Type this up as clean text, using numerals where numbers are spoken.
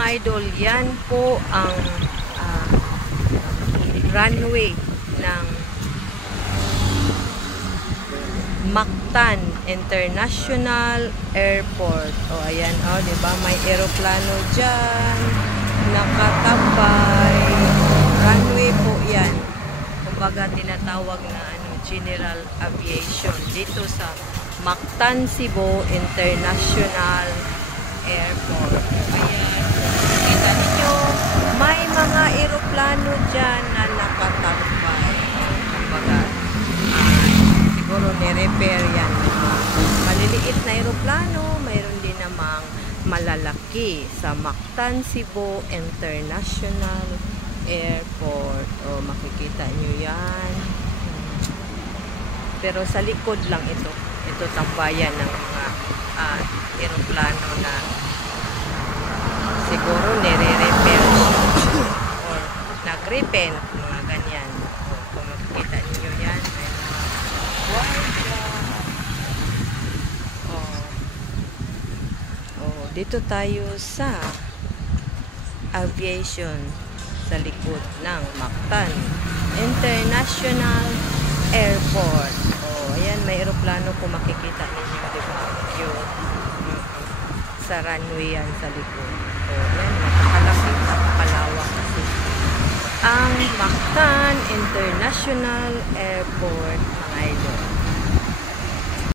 Mga idol, yan po ang runway ng Mactan International Airport. O ayan, di ba? May eroplano diyan nakatambay. Runway po 'yan. Kumbaga tinatawag na general aviation dito sa Mactan Cebu International Airport. Ayan. Kita niyo, may mga eroplano diyan na nakatambay. Kumbaga siguro ni-repair yan. Maliliit na eroplano, mayroon din namang malalaki sa Mactan Cebu International Airport. O, makikita nyo yan. Pero sa likod lang ito. Ito tambayan ng mga eroplano na siguro nire-repair or nag-repaint, mga ganyan. O, kung makikita nyo yan, dito tayo sa aviation sa likod ng Mactan International Airport. Ayan, may eroplano kung makikita ninyo, diba? Cute. Sa runway yan sa likod. Ayan, napakalaki, napakalawak kasi ang Mactan International Airport, mga idol.